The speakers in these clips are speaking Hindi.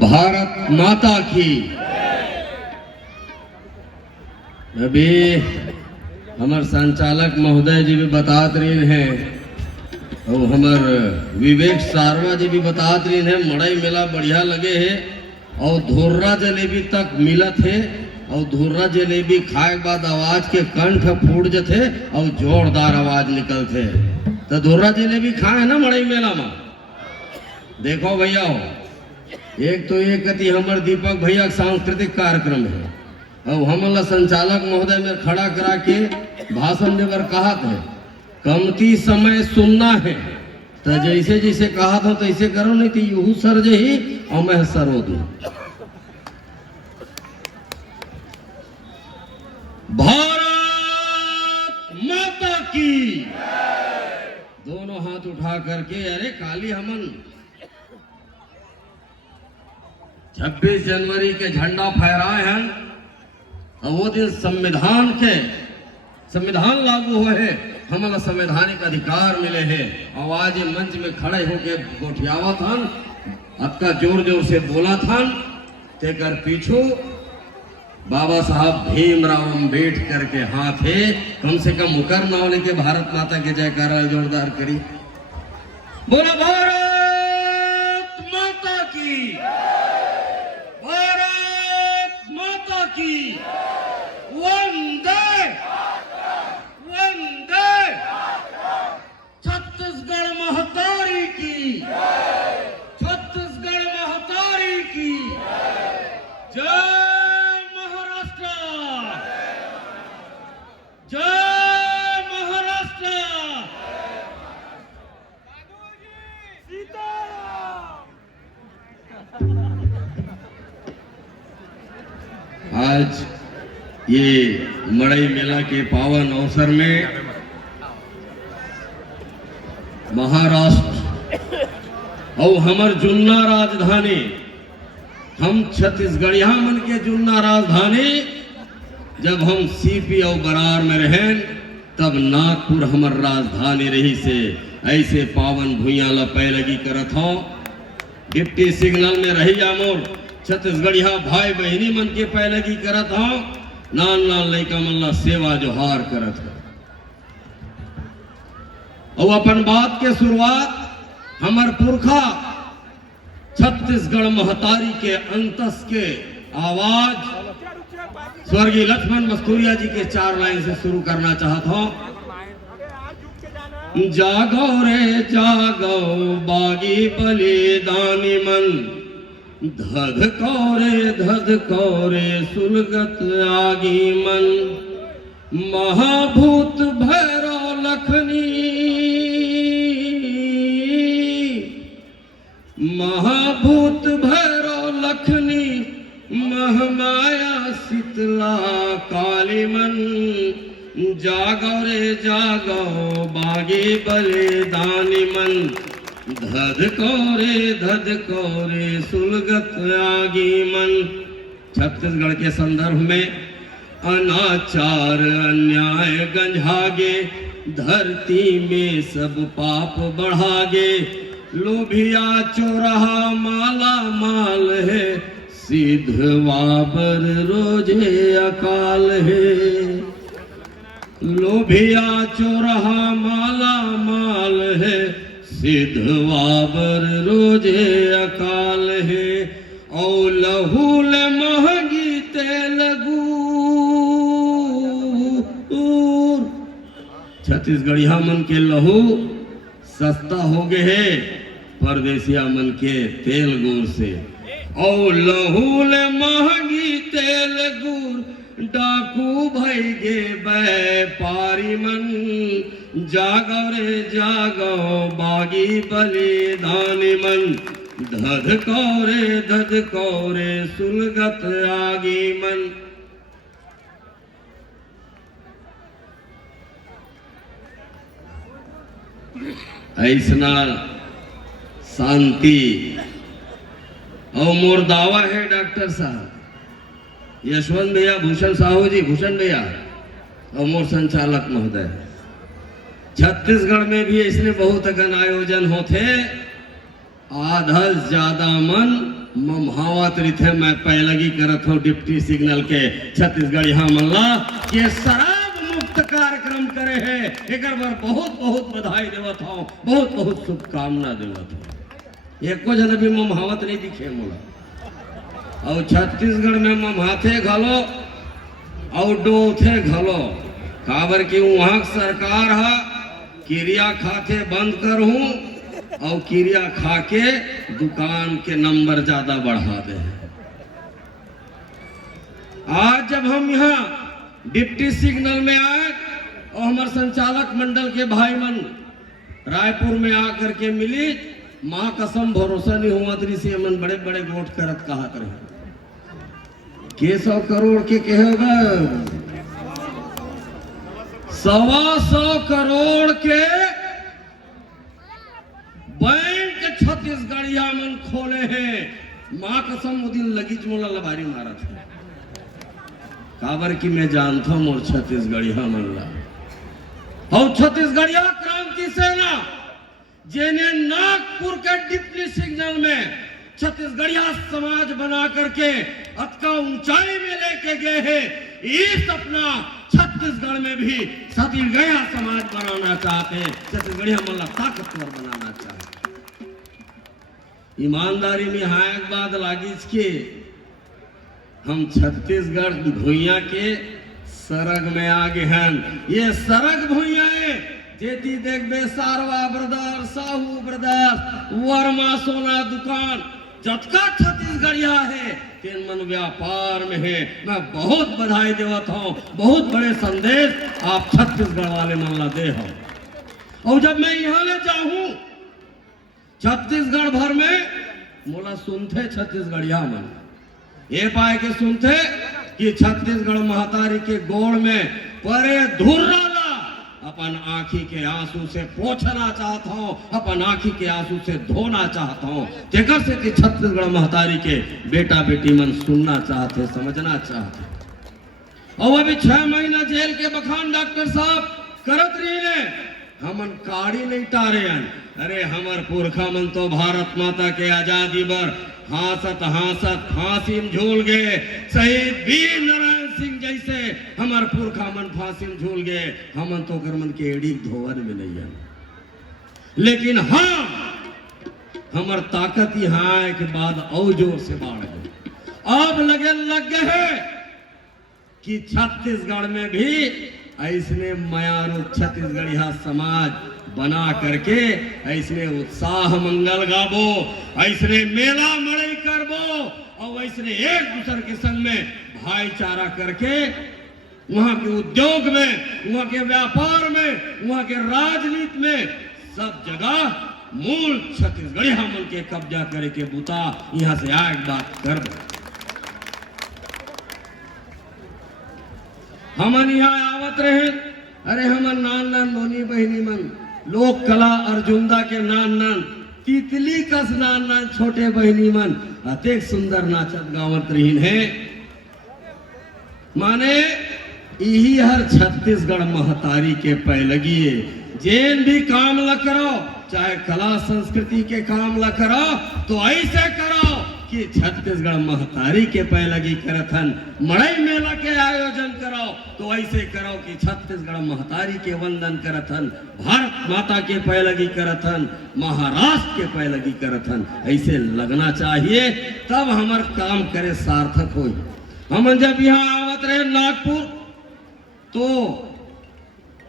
भारत माता की। अभी हमार संचालक महोदय जी भी बतात रही हैं और हमार विवेक सारवा जी भी बतात रही हैं, मड़ई मेला बढ़िया लगे है और धुर्रा जलेबी तक मिलत है और धुर्रा जलेबी खाए के बाद आवाज के कंठ फूट जते और जोरदार आवाज निकलते। तो धुर्रा जलेबी खाए ना मड़ई मेला में। देखो भैया हो, एक तो एक कति हमार दीपक भैया का सांस्कृतिक कार्यक्रम है और हमला संचालक महोदय में खड़ा करा के भाषण देवर कहा था कमती समय सुनना है, तो जैसे जैसे कहा था तैसे करो, नहीं तो यूं सर जही और मैं सरो दूं। भारत माता की। दोनों हाथ उठा करके अरे काली हमन 26 जनवरी के झंडा फहराए हैं और वो दिन संविधान लागू हुए है, हमारा संवैधानिक अधिकार मिले हैं। आवाज मंच में खड़े होके गोठियावा था, अक्का जोर जोर से बोला था, तेकर पीछू बाबा साहब भीमराव अम्बेडकर के हाथ है। कम से कम मुकर नावले के भारत माता के जयकारा जोरदार करी, बोला भारत माता की, भारत माता की, वंदे वंदे, छत्तीसगढ़ महतारी की, छत्तीसगढ़ महतारी की जय, महाराष्ट्र जय, महाराष्ट्र। आज ये मड़ई मेला के पावन अवसर में महाराष्ट्र और हमर जुन्ना राजधानी, हम छत्तीसगढ़िया मन के जुन्ना राजधानी, जब हम सीपी और बरार में रहें तब नागपुर हमर राजधानी रही से ऐसे पावन भूया ला पैलगी करत हो। डिप्टी सिग्नल में रही आमोर छत्तीसगढ़िया भाई बहनी मन के पैलगी करत हो, नान नान लैका मन ला सेवा जोहार करत हो। और अपन बात के शुरुआत हमर पुरखा छत्तीसगढ़ महतारी के अंतस के आवाज स्वर्गीय लक्ष्मण मस्तूरिया जी के 4 लाइन से शुरू करना चाहता हूं। जागो रे जागो बागी बलिदानी मन, धधको रे सुलगत आगी मन, महाभूत भैरव लखनी, महाभूत भैरव लखनी, महमाया शीतला काली मन, जागो रे जागो बागी बलिदानी मन, धधको रे सुलगत आगी मन। छत्तीसगढ़ के संदर्भ में अनाचार अन्याय गंजागे, धरती में सब पाप बढ़ागे, लोभिया चोरहा माला माल है, सिद्धवाबर रोजे अकाल है। लोभिया चोरहा माला माल है, सिद्धवाबर रोजे अकाल है। और लहूल महंगी तेल गुर, छत्तीसगढ़िया मन के लहू सस्ता हो गए है परदेसिया मन के तेल गुड़ से। और लहूल महंगी तेल गुड़, डाकू भई गे व्यापारी मन, जागो रे जागो बागी बलिदानी मन, धधको रे सुलगत आगी मन। ऐसना शांति और मोर दावा है डॉक्टर साहब यशवंत भैया, भूषण साहू जी, भूषण भैया और मोर संचालक महोदय, छत्तीसगढ़ में भी इसने बहुत अगन आयोजन होते, आधा ज्यादा मन ममहावत रिथे मैं पैलगी करत हूँ डिप्टी सिग्नल के छत्तीसगढ़ यहाँ मल्ला ये शराब मुक्त कार्यक्रम करे है एक बार बहुत बहुत बधाई देवत हूँ बहुत बहुत शुभकामना देवत हूँ। एको जन भी ममहावत नहीं दिखे मोला और छत्तीसगढ़ में ममहाथे घलो और डोथे घलो काबर की वहाँ सरकार है किरिया खाते बंद कर हूँ और किरिया खा के दुकान के नंबर ज्यादा बढ़ा दे। आज जब हम यहाँ डिप्टी सिग्नल में आए और हमारे संचालक मंडल के भाई मन रायपुर में आकर के मिली माँ कसम भरोसा नहीं हुआ तरी से मन बड़े बड़े वोट करत कहा रहे के 100 करोड़ के कहेगा 125 करोड़ के बैंक छत्तीसगढ़िया मन खोले हैं। माँ कसम वो दिन लगी मोला लबारी मारा था काबर की मैं जानता हूँ मोर छत्तीसगढ़िया मन ला और छत्तीसगढ़िया क्रांति सेना जिन्हें नागपुर के डिप्टी सिग्नल में छत्तीसगढ़िया समाज बना करके अतका ऊंचाई में लेके गए हैं। इस अपना छत्तीसगढ़ में भी छत्तीसगढ़िया समाज बनाना चाहते छत्तीसगढ़िया मन ताकतवर बनाना चाहते। ईमानदारी में हाँ एक बात लागी के हम छत्तीसगढ़ भुइया के सरग में आगे हैं। ये सरग भुइया है जेती देखबे सारवा ब्रदर साहू ब्रदर वर्मा सोना दुकान जतका छत्तीसगढ़िया है तीन मन व्यापार में है। मैं बहुत बधाई देवत हूँ बहुत बड़े संदेश आप छत्तीसगढ़ वाले मन ला दे हो। और जब मैं यहाँ ले जाऊं छत्तीसगढ़ भर में मोला सुनते छत्तीसगढ़िया मन ये पाए के सुनते कि छत्तीसगढ़ महतारी के गोड़ में परे धुर्रा अपन आंखी के आंसू से पोछना चाहता हूँ अपन आंखी के आंसू से धोना चाहता हूँ जेकर से कि छत्तीसगढ़ महतारी के बेटा बेटी मन सुनना चाहते समझना चाहते। और अभी 6 महीना जेल के बखान डॉक्टर साहब करत रही ने हमन काड़ी नहीं टारे अरे हमर पुरखा मन तो भारत माता के आजादी बर हासत हासत फांसी में झूल गए शहीद वीर नारायण सिंह जैसे हमार पुरखा मन फांसी में झूल गए हमन तो कर मन के एड़ी धोवन में नहीं है। लेकिन हाँ हमार ताकत यहाँ के बाद और जोर से बढ़ गई अब लग गए कि छत्तीसगढ़ में भी ऐसने मयारू छत्तीसगढ़िया समाज बना करके ऐसने उत्साह मंगल गाबो ऐसने मेला मड़ई करबो और ऐसने एक दूसरे के संग में भाईचारा करके वहां के उद्योग में वहां के व्यापार में वहां के राजनीति में सब जगह मूल छत्तीसगढ़िया मन के कब्जा करे के बुता यहाँ से आग बात कर दो। हमन यहाँ आवत रहे अरे हमर नान नान नोनी बहनी मन लोक कला अर्जुनदा के नान नान तितली कस नान नान छोटे बहनी मन अतेक सुंदर नाचत गावत रहीन है। माने यही हर छत्तीसगढ़ महतारी के पैलगी जेन भी काम ल करो चाहे कला संस्कृति के काम ल करो तो ऐसे करो कि छत्तीसगढ़ महतारी के पैलगी करथन मड़ई मेला के आयोजन करो तो ऐसे करो कि छत्तीसगढ़ महतारी के वंदन करथन भारत माता के पैलगी करथन महाराष्ट्र के पैलगी करथन ऐसे लगना चाहिए तब हमार काम करे सार्थक हो। हम जब यहाँ आवत रहे नागपुर तो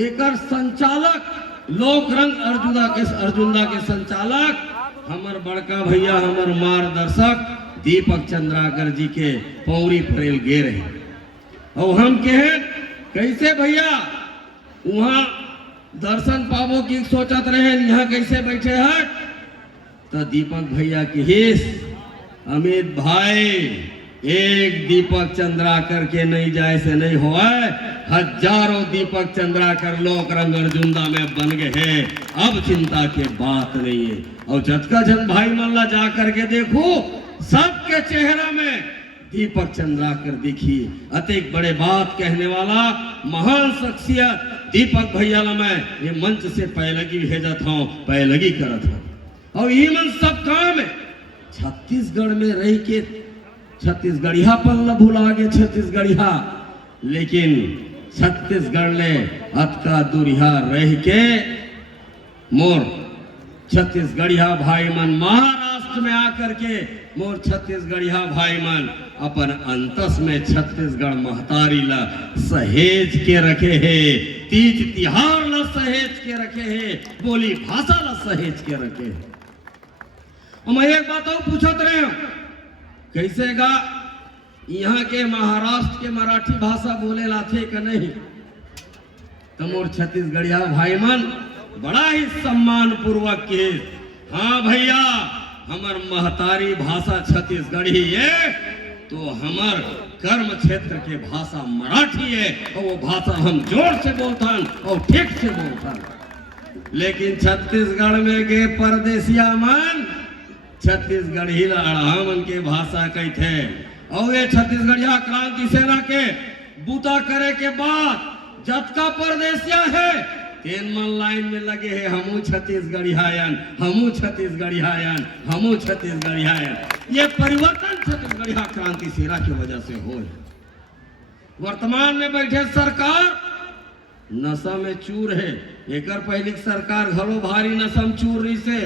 एकर संचालक लोक रंग अर्जुनदा के संचालक हमर बड़का भैया हमर मार्गदर्शक दीपक चंद्राकर जी के पौरी परेल गे रहे और हम कहे कैसे भैया वहां दर्शन पाबो की सोचत रहे यहाँ कैसे बैठे हैं तो दीपक भैया की हिस अमित भाई एक दीपक चंद्राकर के नहीं जाए से नहीं हुआ हजारों दीपक चंद्राकर लोक रंग अर्जुनदा में बन गए हैं अब चिंता के बात नहीं है। और जतका जन भाई मल्ला जा करके देखो सबके चेहरा में दीपक चंद्राकर दिखी अतिक बड़े बात कहने वाला महान शख्सियत दीपक भैया ला मैं ये मंच से पैलगी भेजत हूँ पैलगी करत हूँ और ये मन सब काम है छत्तीसगढ़ में रह के छत्तीसगढ़िया पल्ला भुला गे छत्तीसगढ़िया, लेकिन छत्तीसगढ़ ले अतका दुरिया रह के मोर छत्तीसगढ़िया भाई मन महाराष्ट्र में आकर के मोर छत्तीसगढ़िया भाई मन अपन अंतस में छत्तीसगढ़ महतारी ला सहेज के रखे है, तीज तिहार ला सहेज के रखे है, बोली भाषा ला सहेज के रखे है। और मैं एक बात और पूछत रहे हूं, कैसे गा यहाँ के महाराष्ट्र के मराठी भाषा बोले लाथे का नहीं? तो मोर छत्तीसगढ़िया भाई मन बड़ा ही सम्मान पूर्वक के, हाँ भैया हमर महतारी भाषा छत्तीसगढ़ी है, तो हमर कर्म क्षेत्र के भाषा मराठी है, और वो भाषा हम जोर से बोलथन और ठीक से बोलथन। लेकिन छत्तीसगढ़ में के परदेसिया मन छत्तीसगढ़ी लड़ा मन के भाषा कहते, और ये छत्तीसगढ़िया क्रांति सेना के बूता करे के बाद जतका परदेसिया है तेन मन लाइन में लगे है, हमू छत्तीसगढ़ियायन, हमू छत्तीसगढ़ियायन, हमू छत्तीसगढ़ियायन। ये परिवर्तन छत्तीसगढ़िया क्रांति सेना की वजह से हो। वर्तमान में बैठे सरकार नशा में चूर है, एकर पहले सरकार घलो भारी नशा में चूर रही से।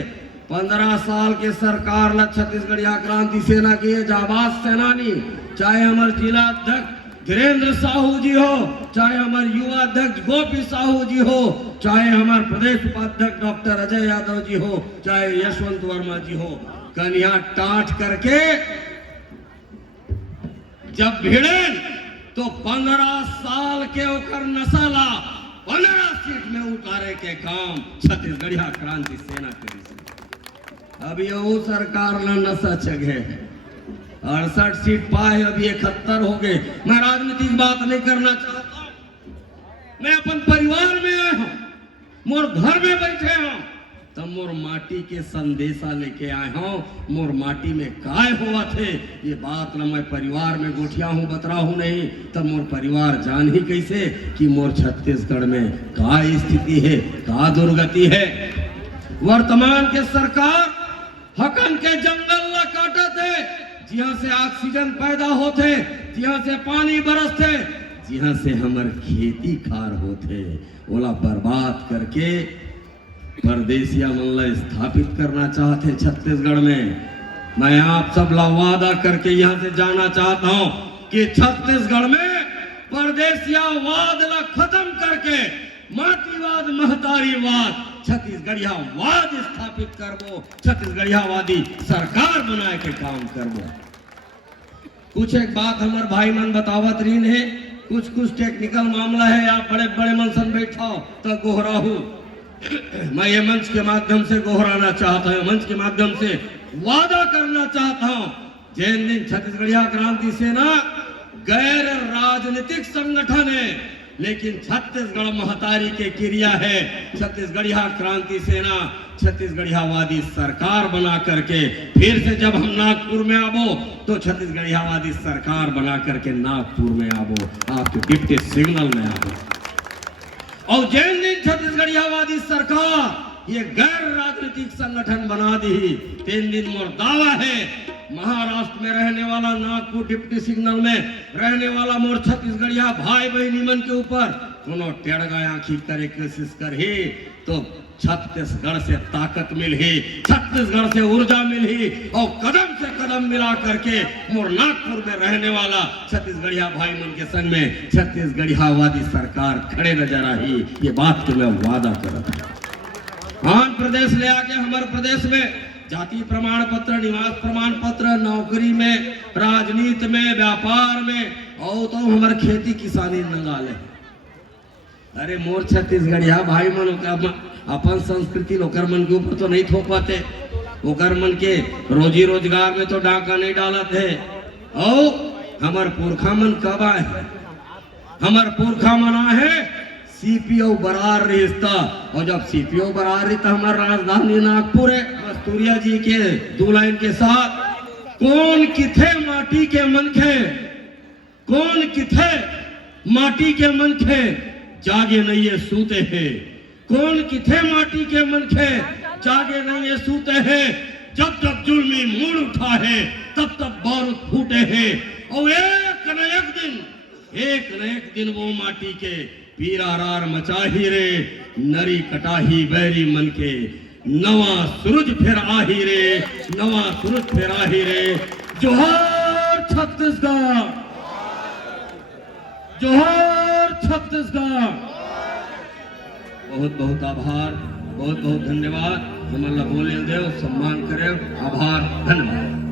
15 साल के सरकार ला छत्तीसगढ़िया क्रांति सेना के जाबाज सेनानी, चाहे हमारे जिला अध्यक्ष धीरेन्द्र साहू जी हो, चाहे हमारे युवा अध्यक्ष गोपी साहू जी हो, चाहे हमारे प्रदेश उपाध्यक्ष डॉक्टर अजय यादव जी हो, चाहे यशवंत वर्मा जी हो, कन्या टाट करके जब भिड़े तो 15 साल के ओकर नसाला 15 सीट में उतारे के काम छत्तीसगढ़िया क्रांति सेना करी। अब ये वो सरकार ला नशा चगे है, 68 सीट पाए, अब 71 हो गए। मैं राजनीतिक बात नहीं करना चाहता, मैं अपन परिवार में आया हूं, मोर घर में बैठे हूं, तब मोर माटी के संदेशा लेके आए हूं, मोर माटी में काय हुआ थे ये बात ना मैं परिवार में गोठिया हूं, बतरा हूं नहीं, तब मोर परिवार जान ही कैसे कि मोर छत्तीसगढ़ में का स्थिति है, का दुर्गति है। वर्तमान के सरकार हकन के जंगल ला काटत है, जहाँ से ऑक्सीजन पैदा होते, जहाँ से पानी बरसते, जहाँ से हमार खेती खार होते, ओला बर्बाद करके परदेसिया मन ला स्थापित करना चाहते छत्तीसगढ़ में। मैं आप सब ला वादा करके यहाँ से जाना चाहता हूँ कि छत्तीसगढ़ में परदेसियावाद ला खत्म करके माटीवाद महतारीवाद छत्तीसगढ़िया वाद स्थापित करबो, छत्तीसगढ़ियावादी सरकार बनाए के काम करबो। कुछ एक बात हमारे भाई मन बतावत रही है, कुछ टेक्निकल मामला है, आप बड़े बड़े मनसन बैठाओ तो गोहराहू। मैं ये मंच के माध्यम से गोहराना चाहता हूँ, मंच के माध्यम से वादा करना चाहता हूँ, जिन दिन छत्तीसगढ़िया क्रांति सेना गैर राजनीतिक संगठन है, लेकिन छत्तीसगढ़ महतारी के क्रिया है, छत्तीसगढ़िया क्रांति सेना छत्तीसगढ़ियावादी सरकार बना करके फिर से जब हम नागपुर में आबो तो छत्तीसगढ़ियावादी सरकार बना करके नागपुर में आबो, आपके डिप्टी सिग्नल में आबो। और जिन दिन छत्तीसगढ़ियावादी सरकार ये गैर राजनीतिक संगठन बना दी, 3 दिन मोर दावा है महाराष्ट्र में रहने वाला, नागपुर डिप्टी सिग्नल में रहने वाला मोर छत्तीसगढ़िया भाई बहनी मन के ऊपर कोनो टेढ़गा आंखी करे कोशिश करही तो छत्तीसगढ़ से ताकत मिलही, छत्तीसगढ़ से ऊर्जा मिलही, और कदम से कदम मिला करके मोर नागपुर में रहने वाला छत्तीसगढ़िया भाई मन के संग में छत्तीसगढ़ियावादी सरकार खड़े नजर आई। ये बात के मैं वादा करता हूं। आंध्र प्रदेश ले आके हमारे प्रदेश में जाति प्रमाण पत्र, निवास प्रमाण पत्र, नौकरी में, राजनीति में, व्यापार में, और तो हमारे खेती किसानी नंगाले। अरे मोर छत्तीसगढ़िया भाई मन अपन संस्कृति ओकर मन के ऊपर तो नहीं थोप पाते, ओकर मन के रोजी रोजगार में तो डाका नहीं डालत है। और हमार पुरखा मन कब आए, हमार पुरखा मन आए है सीपीओ बरार रिश्ता, और जब सीपीओ बरार रही तो हमारा राजधानी नागपुर है, कस्तूरिया जी के 2 लाइन के साथ। कौन किथे माटी के मनखे, कौन किथे माटी के मनखे जागे नहीं ये सूते हैं, कौन किथे माटी के मनखे जागे नहीं ये सूते हैं। जब तक जुल्मी मूड उठा है, तब तब बारूद फूटे हैं। और एक न एक दिन वो माटी के पीरारार मचाही रे, नरी कटाही बैरी मन के, नवा सूरज फिर आही रे, नवा सूरज फिर आही रे। जोहार छत्तीसगढ़, जोहार छत्तीसगढ़। बहुत बहुत आभार, बहुत बहुत धन्यवाद। हमारा बोले देव सम्मान करे, आभार, धन्यवाद।